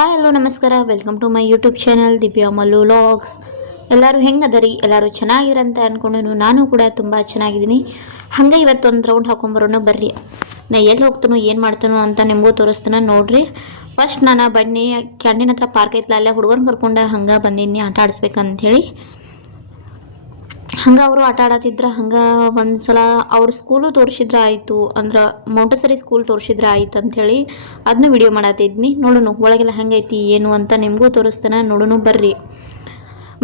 Hi hello ನಮಸ್ಕಾರ. Welcome to my YouTube channel Divya Mallu vlogs ಎಲ್ಲರೂ ಹೆಂಗೆ ಅದರಿ ಎಲ್ಲರೂ ಚೆನ್ನಾಗಿರಂತ ಅಂದ್ಕೊಂಡು ನಾನು ಕೂಡ ತುಂಬ ಚೆನ್ನಾಗಿದ್ದೀನಿ. ಹಾಗೆ ಇವತ್ತೊಂದು ರೌಂಡ್ ಹಾಕೊಂಬರೋಣ, ಬರ್ರಿ. ನಾ ಎಲ್ಲಿ ಹೋಗ್ತಾನೋ, ಏನು ಮಾಡ್ತಾನೋ ಅಂತ ನಿಮಗೂ ತೋರಿಸ್ತಾನೆ ನೋಡ್ರಿ. ಫಸ್ಟ್ ನಾನು ಬನ್ನಿ, ಕ್ಯಾಂಟೀನ್ ಹತ್ರ ಪಾರ್ಕ್ ಐತ್ಲ, ಅಲ್ಲೇ ಹುಡುಗರ್ನ ಕರ್ಕೊಂಡು ಹಂಗೆ ಬಂದೀನಿ, ಆಟ ಆಡಿಸ್ಬೇಕಂಥೇಳಿ ಹಂಗೆ ಅವರು ಆಟ ಆಡತ್ತಿದ್ರ ಹಂಗೆ ಒಂದು ಸಲ ಅವ್ರ ಸ್ಕೂಲು ತೋರಿಸಿದ್ರೆ ಆಯಿತು, ಅಂದ್ರೆ ಮೌಂಟಸರಿ ಸ್ಕೂಲ್ ತೋರಿಸಿದ್ರೆ ಆಯ್ತು ಅಂಥೇಳಿ ಅದನ್ನು ವಿಡಿಯೋ ಮಾಡತ್ತಿದ್ನಿ ನೋಡೋಣ ಒಳಗೆಲ್ಲ ಹೆಂಗೈತಿ, ಏನು ಅಂತ ನಿಮಗೂ ತೋರಿಸ್ತಾನೆ ನೋಡೋಣ ಬರ್ರಿ.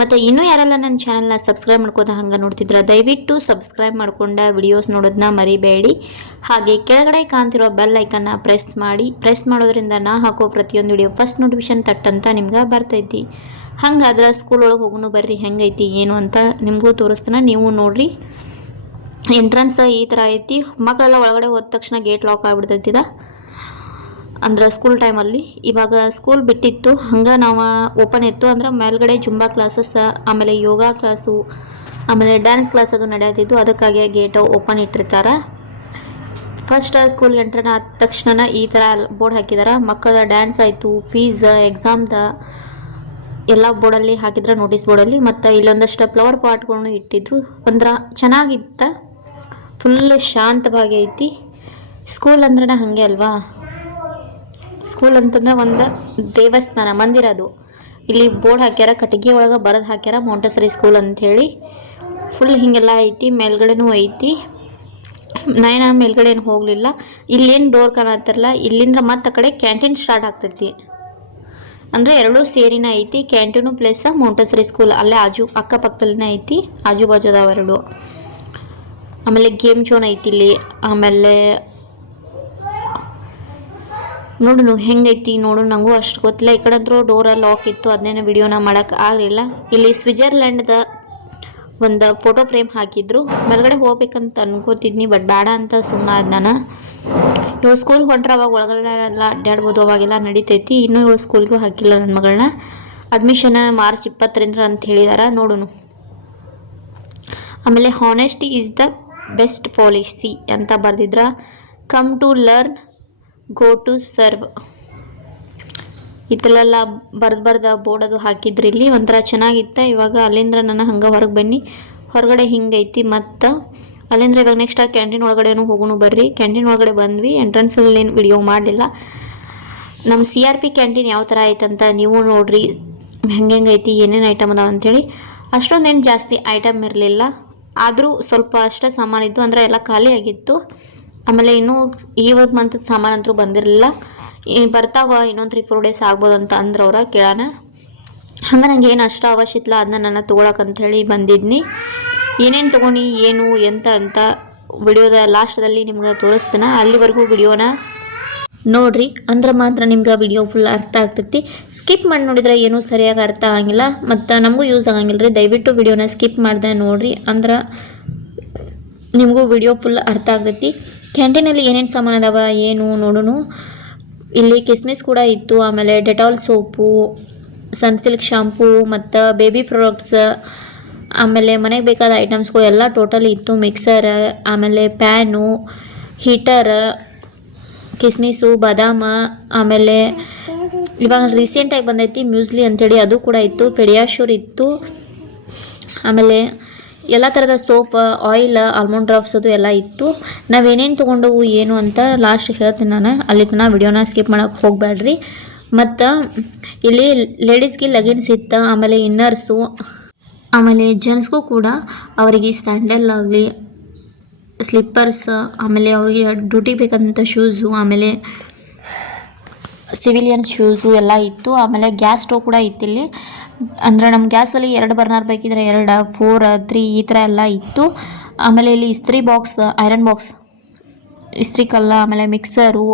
ಮತ್ತು ಇನ್ನೂ ಯಾರೆಲ್ಲ ನನ್ನ ಚಾನಲ್ನ ಸಬ್ಸ್ಕ್ರೈಬ್ ಮಾಡ್ಕೋದ ಹಂಗೆ ನೋಡ್ತಿದ್ರೆ, ದಯವಿಟ್ಟು ಸಬ್ಸ್ಕ್ರೈಬ್ ಮಾಡ್ಕೊಂಡ ವಿಡಿಯೋಸ್ ನೋಡೋದನ್ನ ಮರಿಬೇಡಿ. ಹಾಗೆ ಕೆಳಗಡೆ ಕಾಣ್ತಿರೋ ಬೆಲ್ ಐಕನ್ನ ಪ್ರೆಸ್ ಮಾಡಿ ಪ್ರೆಸ್ ಮಾಡೋದ್ರಿಂದ ನಾ ಹಾಕೋ ಪ್ರತಿಯೊಂದು ವಿಡಿಯೋ ಫಸ್ಟ್ ನೋಟಿಫಿಕೇಶನ್ ತಟ್ಟಂತ ನಿಮ್ಗೆ ಬರ್ತೈತಿ. ಹಂಗಾದ್ರೆ ಸ್ಕೂಲ್ ಒಳಗೆ ಹೋಗೋನು ಬರ್ರಿ, ಹೆಂಗೈತಿ, ಏನು ಅಂತ ನಿಮಗೂ ತೋರಿಸ್ತಾನೆ, ನೀವು ನೋಡ್ರಿ. ಎಂಟ್ರೆನ್ಸ್ ಈ ಥರ ಐತಿ ಮಕ್ಕಳೆಲ್ಲ ಒಳಗಡೆ ಹೋದ ತಕ್ಷಣ ಗೇಟ್ ಲಾಕ್ ಆಗ್ಬಿಡ್ತೈತಿದ ಅಂದ್ರೆ ಸ್ಕೂಲ್ ಟೈಮಲ್ಲಿ ಇವಾಗ ಸ್ಕೂಲ್ ಬಿಟ್ಟಿತ್ತು. ಹಂಗೆ ನಾವು ಓಪನ್ ಇತ್ತು ಅಂದ್ರೆ ಮೇಲ್ಗಡೆ ಜುಂಬಾ ಕ್ಲಾಸಸ್ ಆಮೇಲೆ ಯೋಗ ಕ್ಲಾಸು ಆಮೇಲೆ ಡ್ಯಾನ್ಸ್ ಕ್ಲಾಸ್ ಅದು ನಡೆಯುತ್ತಿದ್ದು ಅದಕ್ಕಾಗಿ ಗೇಟ್ ಓಪನ್ ಇಟ್ಟಿರ್ತಾರೆ. ಫಸ್ಟ್ ಸ್ಕೂಲ್ ಎಂಟ್ರನ್ ಆದ ತಕ್ಷಣ ಈ ಥರ ಬೋರ್ಡ್ ಹಾಕಿದಾರೆ. ಮಕ್ಕಳ ಡ್ಯಾನ್ಸ್ ಆಯಿತು ಫೀಸ್ ಎಕ್ಸಾಮ್ದ ಎಲ್ಲ ಬೋರ್ಡಲ್ಲಿ ಹಾಕಿದ್ರೆ ನೋಟಿಸ್ ಬೋರ್ಡಲ್ಲಿ ಮತ್ತು ಇಲ್ಲೊಂದಷ್ಟು ಫ್ಲವರ್ ಪಾಟ್ಗಳನ್ನು ಇಟ್ಟಿದ್ರು. ಒಂಥರ ಚೆನ್ನಾಗಿತ್ತ. ಫುಲ್ ಶಾಂತವಾಗಿ ಐತಿ. ಸ್ಕೂಲ್ ಅಂದ್ರೆ ಹಾಗೆ ಅಲ್ವಾ? ಸ್ಕೂಲ್ ಅಂತಂದ್ರೆ ಒಂದು ದೇವಸ್ಥಾನ, ಮಂದಿರ ಅದು. ಇಲ್ಲಿ ಬೋರ್ಡ್ ಹಾಕ್ಯಾರ, ಕಟ್ಟಿಗೆ ಒಳಗೆ ಬರೆದು ಹಾಕ್ಯಾರ ಮೌಂಟಸರಿ ಸ್ಕೂಲ್ ಅಂಥೇಳಿ ಫುಲ್ ಹೀಗೆಲ್ಲ ಐತಿ, ಮೇಲ್ಗಡೆನೂ ಐತಿ. ನಾಯನ ಮೇಲ್ಗಡೆ ಏನು ಹೋಗಲಿಲ್ಲ. ಇಲ್ಲೇನು ಡೋರ್ ಕಾಣತ್ತಿರಲ್ಲ ಇಲ್ಲಿಂದ ಮತ್ತೆ ಕಡೆ ಕ್ಯಾಂಟೀನ್ ಸ್ಟಾರ್ಟ್ ಆಗ್ತೈತಿ. ಅಂದರೆ ಎರಡೂ ಸೇರಿನ ಐತಿ ಕ್ಯಾಂಟೀನು ಪ್ಲಸ್ ಮೌಂಟಸರಿ ಸ್ಕೂಲ್. ಅಲ್ಲೇ ಆಜು, ಅಕ್ಕಪಕ್ಕದಲ್ಲಿನ ಐತಿ ಆಜು ಬಾಜು ಅದಾವ ಎರಡು. ಆಮೇಲೆ ಗೇಮ್ ಜೋನ್ ಐತಿ ಇಲ್ಲಿ. ಆಮೇಲೆ ನೋಡು ಹೆಂಗೈತಿ ನೋಡು ನನಗೂ ಅಷ್ಟು ಗೊತ್ತಿಲ್ಲ. ಈ ಕಡೆ ಅಂದ್ರೂ ಡೋರ ಲಾಕ್ ಇತ್ತು, ಅದನ್ನೇ ವಿಡಿಯೋನ ಮಾಡೋಕೆ ಆಗಲಿಲ್ಲ. ಇಲ್ಲಿ ಸ್ವಿಟ್ಜರ್ಲ್ಯಾಂಡ್ದ ಒಂದು ಫೋಟೋ ಫ್ರೇಮ್ ಹಾಕಿದ್ರು. ಮೇಲ್ಗಡೆ ಹೋಗ್ಬೇಕಂತ ಅನ್ಕೋತಿದ್ನಿ ಬಟ್ ಬೇಡ ಅಂತ ಸುಮ್ಮನೆ ನಾನು. ಇವಳು ಸ್ಕೂಲ್ ಹೊಂಟ್ರೆ ಅವಾಗ ಒಳಗಡೆ ಎಲ್ಲ ಅಡ್ಡಾಡ್ಬೋದು ಅವಾಗೆಲ್ಲ ನಡಿತೈತಿ. ಇನ್ನೂ ಇವಳು ಸ್ಕೂಲ್ಗೂ ಹಾಕಿಲ್ಲ ನನ್ನ ಮಗಳನ್ನ ಅಡ್ಮಿಷನ್ ಮಾರ್ಚ್ ಇಪ್ಪತ್ತರಿಂದ ಅಂತ ಹೇಳಿದಾರ ನೋಡೋಣ ಆಮೇಲೆ honesty is the best policy ಅಂತ ಬರೆದಿದ್ರ. Come to learn go to serve ಇತ್ತಲೆಲ್ಲ ಬರ್ದು ಬರ್ದ ಬೋರ್ಡ್ ಅದು ಹಾಕಿದ್ರಿ ಇಲ್ಲಿ. ಒಂಥರ ಚೆನ್ನಾಗಿತ್ತ. ಇವಾಗ ಅಲ್ಲಿಂದ ನಾನು ಹಂಗೆ ಹೊರಗೆ ಬನ್ನಿ. ಹೊರಗಡೆ ಹಿಂಗೈತಿ ಮತ್ತು ಅಲ್ಲಿಂದ ಇವಾಗ ನೆಕ್ಸ್ಟ್ ಆ ಕ್ಯಾಂಟೀನ್ ಒಳಗಡೆನೂ ಹೋಗೋಣ ಬರ್ರಿ. ಕ್ಯಾಂಟೀನ್ ಒಳಗಡೆ ಬಂದ್ವಿ. ಎಂಟ್ರೆನ್ಸಲ್ಲಿ ಏನು ವಿಡಿಯೋ ಮಾಡಲಿಲ್ಲ. ನಮ್ಮ ಸಿ ಆರ್ ಪಿ ಕ್ಯಾಂಟೀನ್ ಯಾವ ಥರ ಐತಂತ ನೀವು ನೋಡ್ರಿ. ಹೆಂಗೆ ಐತಿ, ಏನೇನು ಐಟಮ್ ಅದಾವ ಅಂಥೇಳಿ ಅಷ್ಟೊಂದೇನು ಜಾಸ್ತಿ ಐಟಮ್ ಇರಲಿಲ್ಲ. ಆದರೂ ಸ್ವಲ್ಪ ಅಷ್ಟೇ ಸಾಮಾನಿದ್ದು ಅಂದರೆ ಎಲ್ಲ ಖಾಲಿ ಆಗಿತ್ತು. ಆಮೇಲೆ ಇನ್ನೂ ಇವತ್ತು ಮಂತ್ ಅಂತೂ ಬಂದಿರಲಿಲ್ಲ. ಬರ್ತಾವ ಇನ್ನೊಂದು ತ್ರೀ ಫೋರ್ ಡೇಸ್ ಆಗ್ಬೋದು ಅಂತ ಅಂದ್ರೆ ಅವ್ರ, ಕೇಳೋಣ. ಹಂಗೆ ನಂಗೆ ಏನು ಅಷ್ಟು ಅವಶ್ಯ ಇಲ್ಲ ಅದನ್ನ ನಾನು ತೊಗೊಳಕಂತ ಹೇಳಿ ಬಂದಿದ್ನಿ. ಏನೇನು ತೊಗೊಂಡು, ಏನು, ಎಂತ ಅಂತ ವಿಡಿಯೋದ ಲಾಸ್ಟದಲ್ಲಿ ನಿಮ್ಗೆ ತೋರಿಸ್ತೀನಿ. ಅಲ್ಲಿವರೆಗೂ ವಿಡಿಯೋನ ನೋಡ್ರಿ. ಅಂದ್ರೆ ಮಾತ್ರ ನಿಮ್ಗೆ ವಿಡಿಯೋ ಫುಲ್ ಅರ್ಥ ಆಗ್ತೈತಿ. ಸ್ಕಿಪ್ ಮಾಡಿ ನೋಡಿದ್ರೆ ಏನೂ ಸರಿಯಾಗಿ ಅರ್ಥ ಆಗಂಗಿಲ್ಲ. ಮತ್ತು ನಮಗೂ ಯೂಸ್ ಆಗಂಗಿಲ್ಲ ರೀ ದಯವಿಟ್ಟು ವಿಡಿಯೋನ ಸ್ಕಿಪ್ ಮಾಡ್ದೆ ನೋಡ್ರಿ. ಅಂದ್ರೆ ನಿಮಗೂ ವಿಡಿಯೋ ಫುಲ್ ಅರ್ಥ ಆಗ್ತೈತಿ. ಕ್ಯಾಂಟೀನಲ್ಲಿ ಏನೇನು ಸಾಮಾನು ಅದಾವ, ಏನು ನೋಡೋಣ ಇಲ್ಲಿ ಕಿಸ್ಮಿಸ್ ಕೂಡ ಇತ್ತು, ಆಮೇಲೆ ಡೆಟಾಲ್ ಸೋಪು ಸನ್ಸಿಲ್ಕ್ ಶಾಂಪೂ, ಮತ್ತು ಬೇಬಿ ಪ್ರಾಡಕ್ಟ್ಸ್, ಆಮೇಲೆ ಮನೆಗೆ ಬೇಕಾದ ಐಟಮ್ಸ್ಗಳು ಎಲ್ಲ ಟೋಟಲ್ ಇತ್ತು. ಮಿಕ್ಸರ್, ಆಮೇಲೆ ಪ್ಯಾನು, ಹೀಟರ್, ಕಿಸ್ಮಿಸು, ಬಾದಾಮ, ಆಮೇಲೆ ಇವಾಗ ರೀಸೆಂಟಾಗಿ ಬಂದೈತಿ ಮ್ಯೂಸ್ಲಿ ಅಂತೇಳಿ ಅದು ಕೂಡ ಇತ್ತು, ಪೆಡಿಯಾಶೂರ್ ಇತ್ತು. ಆಮೇಲೆ ಎಲ್ಲ ಥರದ ಸೋಪ್ ಆಯಿಲ್ ಆಲ್ಮಂಡ್ ಡ್ರಾಪ್ಸ್ ಅದು ಎಲ್ಲ ಇತ್ತು. ನಾವೇನೇನು ತೊಗೊಂಡವು, ಏನು ಅಂತ ಲಾಸ್ಟ್ ಹೇಳ್ತೀನಿ ನಾನು. ಅಲ್ಲಿ ತನಕ ವಿಡಿಯೋನ ಸ್ಕಿಪ್ ಮಾಡೋಕ್ಕೆ ಹೋಗಬೇಡ್ರಿ ಮತ್ತು ಇಲ್ಲಿ ಲೇಡೀಸ್ಗೆ ಲಗಿನ್ಸ್ ಇತ್ತು, ಆಮೇಲೆ ಇನ್ನರ್ಸು ಆಮೇಲೆ ಜೆಂಟ್ಸ್ಗೂ ಕೂಡ ಅವರಿಗೆ ಸ್ಯಾಂಡಲ್ ಆಗಲಿ ಸ್ಲಿಪ್ಪರ್ಸ್ ಆಮೇಲೆ ಅವರಿಗೆ ಡ್ಯೂಟಿ ಬೇಕಾದಂಥ ಶೂಸು ಆಮೇಲೆ ಸಿವಿಲಿಯನ್ ಶೂಸು ಎಲ್ಲ ಇತ್ತು. ಆಮೇಲೆ ಗ್ಯಾಸ್ ಸ್ಟೋವ್ ಕೂಡ ಇತ್ತಿಲ್ಲಿ. ಅಂದರೆ ನಮ್ಮ ಗ್ಯಾಸಲ್ಲಿ ಎರಡು ಬರ್ನರ್ ಬೇಕಿದ್ರೆ ಎರಡು ಫೋರ್ ತ್ರೀ ಈ ಥರ ಎಲ್ಲ ಇತ್ತು. ಆಮೇಲೆ ಇಲ್ಲಿ ಇಸ್ತ್ರಿ ಬಾಕ್ಸ್ ಐರನ್ ಬಾಕ್ಸ್ ಇಸ್ತ್ರಿ ಕಲ್ಲ, ಆಮೇಲೆ ಮಿಕ್ಸರು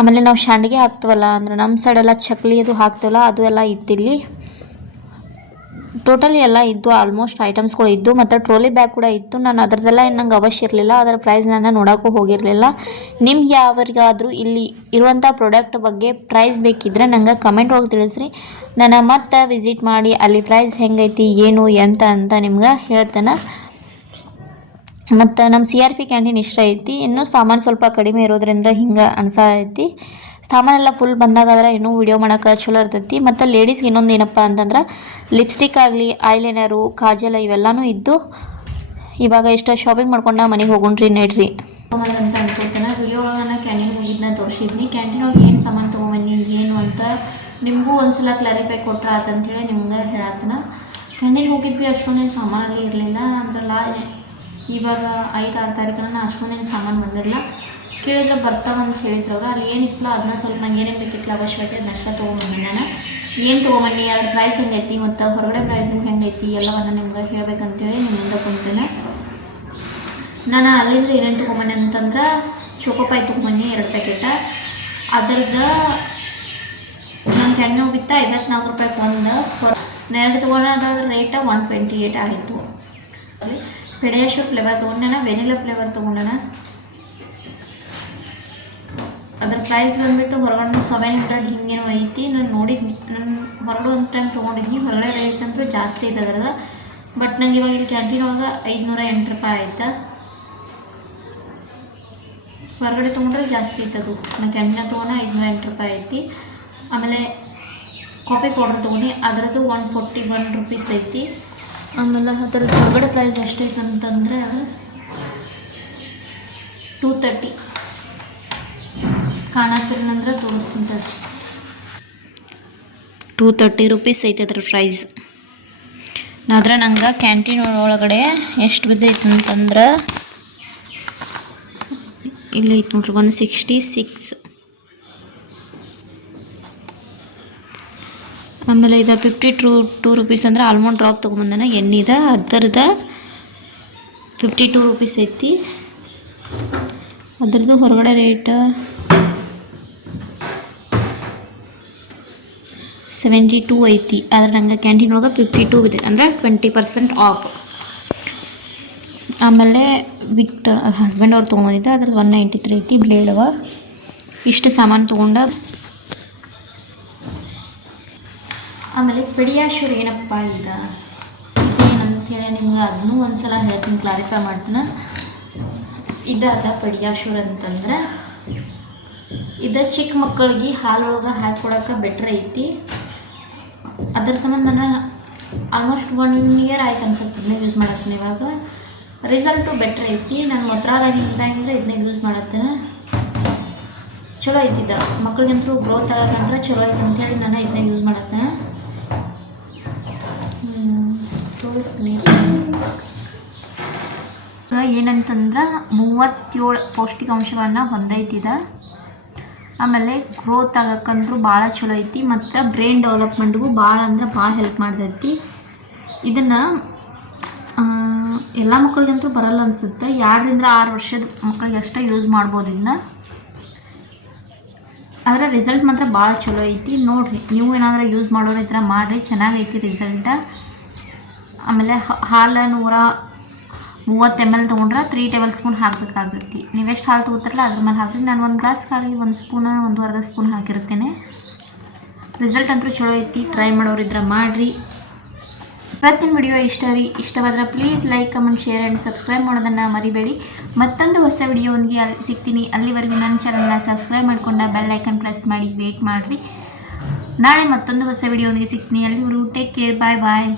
ಆಮೇಲೆ ನಾವು ಶಾಂಡಿಗೆ ಹಾಕ್ತೀವಲ್ಲ, ಅಂದರೆ ನಮ್ಮ ಸೈಡೆಲ್ಲ ಚಕ್ಲಿ ಅದು ಹಾಕ್ತೀವಲ್ಲ, ಅದು ಎಲ್ಲ ಇತ್ತಿಲ್ಲಿ. ಟೋಟಲಿ ಎಲ್ಲ ಇದ್ದು ಆಲ್ಮೋಸ್ಟ್ ಐಟಮ್ಸ್ಗಳು ಇದ್ದು, ಮತ್ತು ಟ್ರೋಲಿ ಬ್ಯಾಗ್ ಕೂಡ ಇತ್ತು. ನಾನು ಅದರದೆಲ್ಲ ನಂಗೆ ಅವಶ್ಯ ಇರಲಿಲ್ಲ ಅದರ ಪ್ರೈಸ್ ನಾನು ನೋಡೋಕ್ಕೂ ಹೋಗಿರಲಿಲ್ಲ. ನಿಮ್ಗೆ ಯಾವ್ರಿಗಾದರೂ ಇಲ್ಲಿ ಇರುವಂಥ ಪ್ರಾಡಕ್ಟ್ ಬಗ್ಗೆ ಪ್ರೈಸ್ ಬೇಕಿದ್ರೆ ನಂಗೆ ಕಮೆಂಟ್ ಹೋಗಿ ತಿಳಿಸ್ರಿ. ನಾನು ಮತ್ತೆ ವಿಸಿಟ್ ಮಾಡಿ ಅಲ್ಲಿ ಪ್ರೈಸ್ ಹೆಂಗೈತಿ, ಏನು, ಎಂತ ಅಂತ ನಿಮ್ಗೆ ಹೇಳ್ತೇನೆ. ಮತ್ತು ನಮ್ಮ ಸಿ ಆರ್ ಪಿ ಕ್ಯಾಂಟೀನ್ ಇಷ್ಟ ಐತಿ. ಇನ್ನೂ ಸಾಮಾನು ಸ್ವಲ್ಪ ಕಡಿಮೆ ಇರೋದ್ರಿಂದ ಹಿಂಗೆ ಅನ್ಸೈತಿ ಸಾಮಾನೆಲ್ಲ ಫುಲ್ ಬಂದಾಗಾದ್ರೆ ಇನ್ನೂ ವಿಡಿಯೋ ಮಾಡೋಕೆ ಚಲೋ ಇರ್ತೈತಿ. ಮತ್ತು ಲೇಡೀಸ್ಗೆ ಇನ್ನೊಂದು ಏನಪ್ಪ ಅಂತಂದ್ರೆ ಲಿಪ್ಸ್ಟಿಕ್ ಆಗಲಿ ಐಲೈನರು ಕಾಜಲ ಇವೆಲ್ಲನೂ ಇದ್ದು, ಇವಾಗ ಇಷ್ಟ ಶಾಪಿಂಗ್ ಮಾಡ್ಕೊಂಡು ಮನೆಗೆ ಹೋಗೋಣ್ರಿ ನಡ್ರಿ. ಅಂತ ಅನ್ಕೊಳ್ತೇನೆ. ವಿಡಿಯೋ ಒಳಗೆ ನಾನು ಕ್ಯಾಂಟೀನ್ ಹೋಗಿದ್ದನ್ನ ತೋರಿಸಿದ್ನಿ. ಕ್ಯಾಂಟೀನ್ ಒಳಗೆ ಏನು ಸಾಮಾನು ತೊಗೊಂಬನ್ನಿ, ಏನು ಅಂತ ನಿಮಗೂ ಒಂದ್ಸಲ ಕ್ಲಾರಿಫೈ ಕೊಟ್ರ ಆತಂತೇಳಿ ನಿಮ್ಗೆ ಹೇಳತ್ತನ ಕ್ಯಾಂಟೀನ್ ಹೋಗಿದ್ವಿ ಅಷ್ಟೊಂದೇನು ಸಾಮಾನಲ್ಲಿ ಇರಲಿಲ್ಲ. ಅಂದ್ರಲ್ಲ, ಇವಾಗ ಐದು ಆರು ತಾರೀಕನ ಅಷ್ಟೊಂದೇನು ಸಾಮಾನು ಬಂದಿರಲಿಲ್ಲ. ಕೇಳಿದ್ರೆ ಬರ್ತಾವಂತ ಹೇಳಿದ್ರು ಅವ್ರು. ಅಲ್ಲಿ ಏನಿತ್ತಲ್ಲ ಅದನ್ನ ಸ್ವಲ್ಪ ನಂಗೆ ಏನೇನು ಬೇಕಿತ್ತು ಅವಶ್ಯಕತೆ ಅದನ್ನಷ್ಟ ತೊಗೊಂಬಂದೆ ನಾನು. ಏನು ತೊಗೊಂಬನ್ನಿ ಅದ್ರ ಪ್ರೈಸ್ ಹೆಂಗೈತಿ ಮತ್ತು ಹೊರಗಡೆ ಪ್ರೈಸ್ ಹೆಂಗೈತಿ ಎಲ್ಲವನ್ನ ನಿಮ್ಗೆ ಹೇಳ್ಬೇಕಂತೇಳಿ ನಿಮ್ಮ ಮುಂದೆ ಕುಂತೇನೆ ನಾನು ಅಲ್ಲಿಂದ ಏನೇನು ತೊಗೊಂಬನ್ನಿ ಅಂತಂದ್ರೆ ಚೋಕೋಪಾಯಿ ತೊಗೊಂಬನ್ನಿ ಎರಡು ಪ್ಯಾಕೆಟ ಅದ್ರದ್ದು ನನ್ನ ಹೆಣ್ಣು ಹೋಗಿತ್ತ ಐವತ್ನಾಲ್ಕು ರೂಪಾಯಿ ಒಂದು. ಎರಡು ತೊಗೊಂಡ ರೇಟ ಒನ್ ಟ್ವೆಂಟಿ ಏಯ್ಟ್ ಆಯಿತು. ಪೆಡಿಯಾಶ್ಯೂರ್ ಫ್ಲೇವರ್ ತೊಗೊಂಡೆ ವೆನಿಲಾ ಫ್ಲೇವರ್ ತೊಗೊಂಡೇನ ಅದ್ರ ಪ್ರೈಸ್ ಬಂದುಬಿಟ್ಟು ಹೊರಗಡೆ ಸೆವೆನ್ ಹಂಡ್ರೆಡ್ ಹಿಂಗೇನೋ ಐತಿ. ನಾನು ನೋಡಿದ್ನಿ. ನಾನು ಹೊರಗಡೆ ಒಂದು ಟೈಮ್ ತೊಗೊಂಡಿದ್ನಿ. ಹೊರಗಡೆ ರೇಟ್ ಅಂತೂ ಜಾಸ್ತಿ ಐತೆ ಅದ್ರದ್ದು. ಬಟ್ ನಂಗೆ ಇವಾಗ ಇಲ್ಲಿ ಕ್ಯಾಂಟೀನ್ ಒಳಗೆ ಐದುನೂರ ಎಂಟು ರೂಪಾಯಿ ಆಯ್ತಾ. ಹೊರಗಡೆ ತೊಗೊಂಡ್ರೆ ಜಾಸ್ತಿ ಐತದು ನಾನು ಕ್ಯಾಂಟೀನ ತೊಗೊಂಡು ಐದುನೂರ ಎಂಟು ರೂಪಾಯಿ ಐತಿ. ಆಮೇಲೆ ಕಾಫಿ ಪೌಡ್ರ್ ತೊಗೊಂಡು ಅದರದ್ದು ಒನ್ ಫೋರ್ಟಿ ಒನ್ ರುಪೀಸ್ ಐತಿ. ಆಮೇಲೆ ಅದರದ್ದು ಹೊರಗಡೆ ಪ್ರೈಸ್ ಎಷ್ಟೈತೆ ಅಂತಂದರೆ ಟೂ ತರ್ಟಿ ಕಾಣತ್ತಿರನಂದ್ರೆ ತೋರಿಸ್ತೀನಿ. ಟೂ ತರ್ಟಿ ರುಪೀಸ್ ಐತೆ ಅದ್ರ ಪ್ರೈಸ್ ಆದ್ರೆ ನಂಗೆ ಕ್ಯಾಂಟೀನ್ ಒಳಗಡೆ ಎಷ್ಟು ಬಿದ್ದೈತೆ ಅಂತಂದ್ರೆ ಇಲ್ಲಿ ಐತೆ ನೋಡ್ರಿ ಒನ್ ಸಿಕ್ಸ್ಟಿ ಸಿಕ್ಸ್ ಆಮೇಲೆ ಇದು ಫಿಫ್ಟಿ ಟೂ ಟೂ ರುಪೀಸ್ ಅಂದ್ರೆ ಆಲ್ಮಂಡ್ ಡ್ರಾಪ್ ತೊಗೊಂಬಂದನ, ಎಣ್ಣಿದ ಅದರದ ಫಿಫ್ಟಿ ಟೂ ರುಪೀಸ್ ಐತಿ. ಅದ್ರದ್ದು ಹೊರಗಡೆ ರೇಟ್ ಸೆವೆಂಟಿ ಟೂ ಐತಿ. ಆದ್ರೆ ನಂಗೆ ಕ್ಯಾಂಟೀನ್ ಒಳಗೆ ಫಿಫ್ಟಿ ಟೂ ಬಿದ್ದೈತೆ ಅಂದರೆ ಟ್ವೆಂಟಿ ಪರ್ಸೆಂಟ್ ಆಫ್ ಆಮೇಲೆ ವಿಕ್ಟರ್ ಹಸ್ಬೆಂಡ್ ಅವ್ರು ತೊಗೊಂಡಿದ್ದೆ ಅದ್ರಲ್ಲಿ ಒನ್ ನೈಂಟಿ ತ್ರೀ ಐತಿ. ಬ್ಲೇಡ್ ಅವ ಇಷ್ಟು ಸಾಮಾನು ತೊಗೊಂಡ. ಆಮೇಲೆ ಪೆಡಿಯಾಶೂರ್ ಏನಪ್ಪ ಈಗ? ಇದೇನಂತೇಳಿ ನಿಮ್ಗೆ ಅದನ್ನೂ ಒಂದ್ಸಲ ಹೇಳ್ತೀನಿ ಕ್ಲಾರಿಫೈ ಮಾಡ್ತೀನಿ. ಇದಾದ ಪಡಿಯಾಶೂರ್ ಅಂತಂದ್ರೆ, ಇದು ಚಿಕ್ಕ ಮಕ್ಕಳಿಗೆ ಹಾಲೊಳಗೆ ಕೊಡೋಕೆ ಬೆಟ್ರ್ ಐತಿ. ಅದ್ರ ಸಂಬಂಧ ನಾನು ಆಲ್ಮೋಸ್ಟ್ ಒನ್ ಇಯರ್ ಆಯ್ತು ಅನ್ಸುತ್ತೆ ಇದನ್ನ ಯೂಸ್ ಮಾಡತ್ತೀನಿ ಇವಾಗ. ರಿಸಲ್ಟು ಬೆಟ್ರ್ ಐತಿ. ನಾನು ಮೊದ್ರಾದಾಗಿಂದಾಗಿಂದ್ರೆ ಇದನ್ನ ಯೂಸ್ ಮಾಡತ್ತೇನೆ ಚಲೋ ಐತಿದ್ದ ಮಕ್ಳಿಗಂತೂ ಗ್ರೋತ್ ಆಗೋದಂದ್ರೆ ಚಲೋ ಐತೆ ಅಂತೇಳಿ ನಾನು ಇದನ್ನ ಯೂಸ್ ಮಾಡತ್ತೇನೆ ತೋರಿಸ್ತೀನಿ. ಏನಂತಂದ್ರೆ ಮೂವತ್ತೇಳು ಪೌಷ್ಟಿಕಾಂಶಗಳನ್ನು ಹೊಂದೈತಿದ ಆಮೇಲೆ ಗ್ರೋತ್ ಆಗಕ್ಕಂದ್ರೂ ಭಾಳ ಚಲೋ ಐತಿ ಮತ್ತು ಬ್ರೈನ್ ಡೆವಲಪ್ಮೆಂಟ್ಗೂ ಭಾಳ ಅಂದ್ರೆ ಭಾಳ ಹೆಲ್ಪ್ ಮಾಡ್ತೈತಿ. ಇದನ್ನು ಎಲ್ಲ ಮಕ್ಕಳಿಗಂತೂ ಬರಲ್ಲ ಅನಿಸುತ್ತೆ. ಎರಡರಿಂದ ಆರು ವರ್ಷದ ಮಕ್ಳಿಗೆ ಅಷ್ಟೇ ಯೂಸ್ ಮಾಡ್ಬೋದು ಇದನ್ನ ಅದರ ರಿಸಲ್ಟ್ ಮಾತ್ರ ಭಾಳ ಚಲೋ ಐತಿ. ನೋಡಿರಿ, ನೀವು ಏನಾದರೂ ಯೂಸ್ ಮಾಡೋರು ಈ ಥರ ಮಾಡಿರಿ, ಚೆನ್ನಾಗೈತಿ ರಿಸಲ್ಟ ಆಮೇಲೆ ಹಾಲು ನೂರ ಮೂವತ್ತು ಎಂ ಎಲ್ ತೊಗೊಂಡ್ರೆ ತ್ರೀ ಟೇಬಲ್ ಸ್ಪೂನ್ ಹಾಕಬೇಕಾಗುತ್ತೆ. ನೀವು ಎಷ್ಟು ಹಾಲು ತೊಗೋತಾರಲ್ಲ ಅದ್ರ ಮೇಲೆ ಹಾಕ್ರಿ. ನಾನು ಒಂದು ಗ್ಲಾಸ್ ಹಾಲಿಗೆ ಒಂದು ಸ್ಪೂನ್ ಒಂದು ಅರ್ಧ ಸ್ಪೂನ್ ಹಾಕಿರ್ತೇನೆ. ರಿಸಲ್ಟ್ ಅಂತೂ ಚಲೋ ಐತಿ. ಟ್ರೈ ಮಾಡೋರು ಇದ್ರೆ ಮಾಡಿರಿ. ಇವತ್ತಿನ ವಿಡಿಯೋ ಇಷ್ಟ ರೀ. ಇಷ್ಟವಾದ್ರೆ please like comment share and subscribe ಮಾಡೋದನ್ನು ಮರಿಬೇಡಿ. ಮತ್ತೊಂದು ಹೊಸ ವಿಡಿಯೋನಿಗೆ ಅಲ್ಲಿ ಸಿಗ್ತೀನಿ. ಅಲ್ಲಿವರೆಗೂ ನನ್ನ ಚಾನಲ್ನ ಸಬ್ಸ್ಕ್ರೈಬ್ ಮಾಡ್ಕೊಂಡು ಬೆಲ್ ಐಕನ್ ಪ್ರೆಸ್ ಮಾಡಿ ವೇಟ್ ಮಾಡಿರಿ. ನಾಳೆ ಮತ್ತೊಂದು ಹೊಸ ವಿಡಿಯೋನಿಗೆ ಸಿಗ್ತೀನಿ. ಅಲ್ಲಿವರೆಗೂ ಟೇಕ್ ಕೇರ್ ಬಾಯ್ ಬಾಯ್